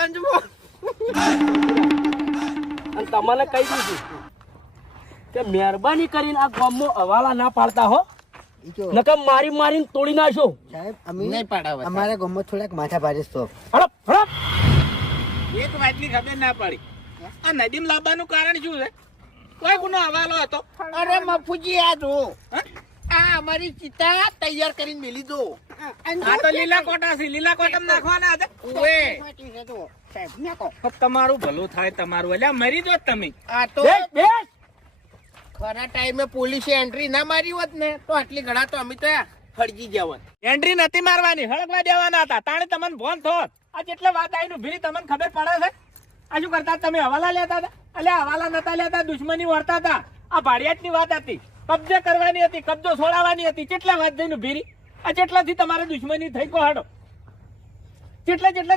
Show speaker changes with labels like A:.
A: અને તમને કહી દીધું કે મહેરબાની કરીને આ ગામમાં હવાલા ના પાડતા હો.
B: ઈ
A: મારી મારીને તોડી નાખો
B: સાહેબ અમે
C: નહીં પાડાવતા.
B: અમારા ગામમાં થોડાક માથા ભારે છો
A: હડપ હડપ
D: એક વાતની ખબર ના પડી. આ નદીમ લાવવાનું કારણ શું છે? કોઈ ગુનો હવાલો હતો?
C: અરે મફુજી આ જો આ અમારી ચિતા તૈયાર કરીને મેલી દો.
D: આ તો લીલા કોટા છે. લીલા કોટમ નાખવાના હતા
C: ઓએ સાહેબ
D: તમારું ભલું થાય તમારું એટલે મરી જો તમે.
C: આ તો ખરા ટાઈમે પોલીસે એન્ટ્રી ના મારી હોત ને તો આટલી ઘણા તો અમે તો ફરજી જવત
D: એન્ટ્રી નથી મારવાની હળગવા દેવાના હતા. તાણે તમને ફોન થોત આ જેટલે વાત આવી નું ભીરી તમને ખબર પડે છે? આ શું કરતા તમે હવાલા લેતા હતા? એટલે હવાલા નતા લેતા દુશ્મની વર્તા હતા. આ ભાડિયાતની વાત હતી. કબજે કરવાની હતી કબજો છોડાવવાની હતી. કેટલા વાત જઈને ભીરી આ જેટલાથી તમારે દુશ્મની થઈ ગયો હાડો. જેટલા જેટલા